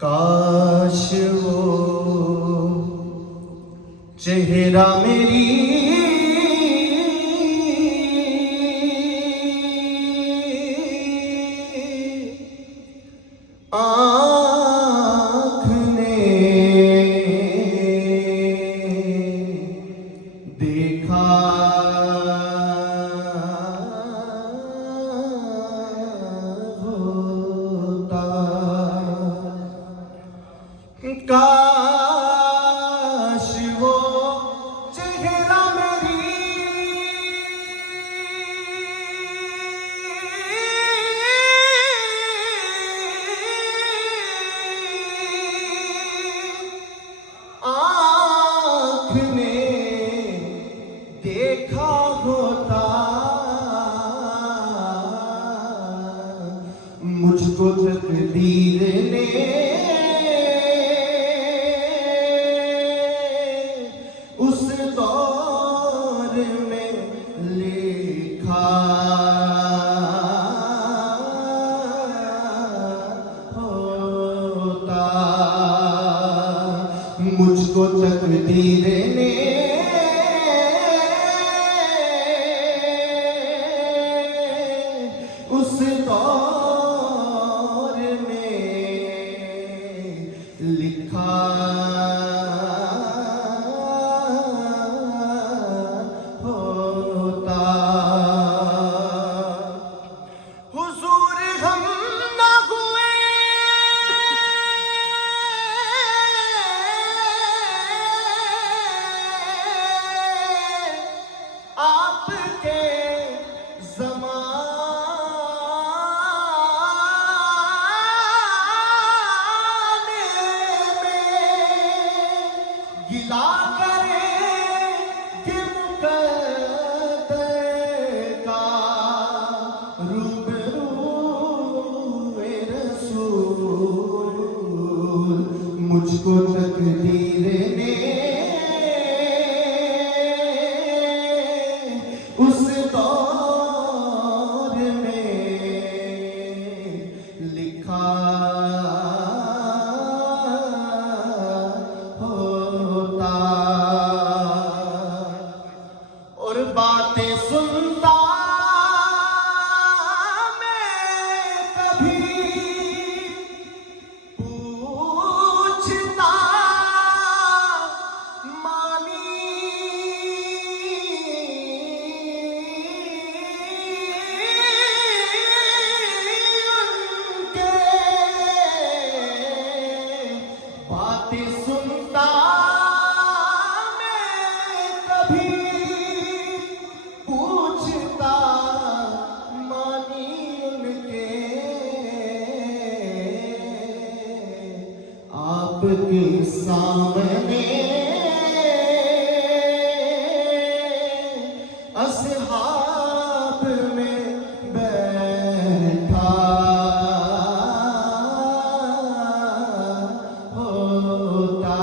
काश वो चेहरा मेरी आँख ने देखा होता। काश वो चेहरा मेरी आँख ने देखा होता, मुझको तकदीर ने उस दौर में लिखा होता, मुझको तकदीर ने उस दौर में लिखा गिला करे कि मुक़द्दर का रूबरू रसूल, मुझको तकदीर ने उस दौर में लिखा और बातें सुनता मैं कभी पूछता मानी उनके, बातें सुनता मैं कभी आपके सामने असहाब में बैठा होता,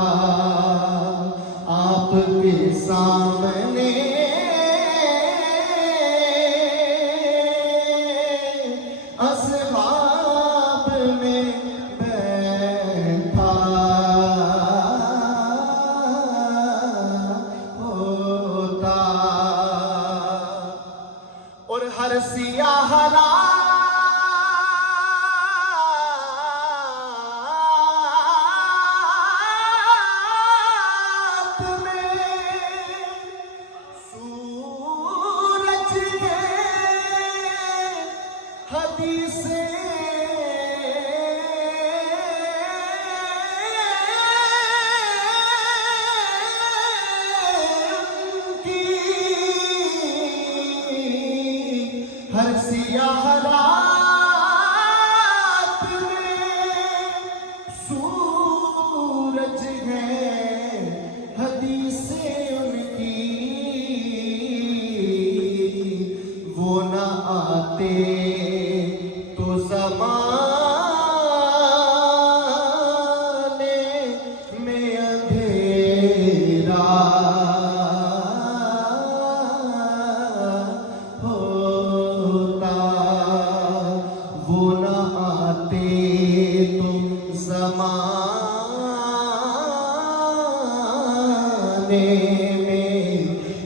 आपके सामने असहाब में बैठा होता, और हर सियाह रात में सूरज के हदीसें हर सियाह आते तो ज़माने में अंधेरा होता, वो न आते तो ज़माने में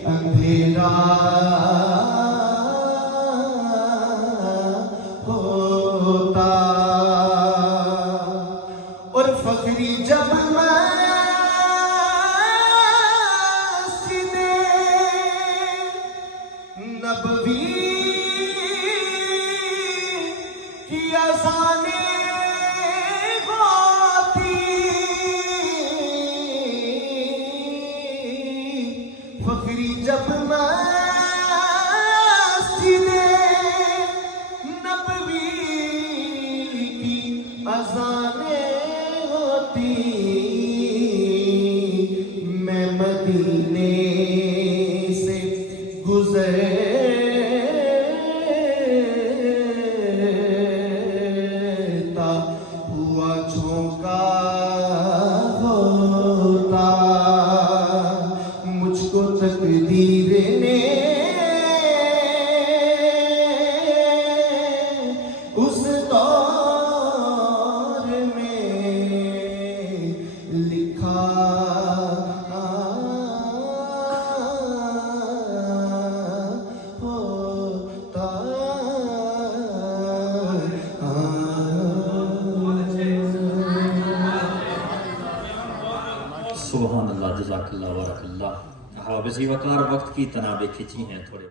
अंधेरा होता। और फखरी जब मस्जिदे नबवी की अज़ानें होती, फखरी जब मस्जिदे नबवी की अज़ानें होती, मैं मदीने से गुज़रता हुआ झोंका होता, मुझको तकदीर ने उस दौर में लिखा होता। सुभान अल्लाह, जज़ाकल्लाह, बारकल्लाह। हाफ़िज़ वक़ार वक्त की तनाबे खिंची हैं थोड़े।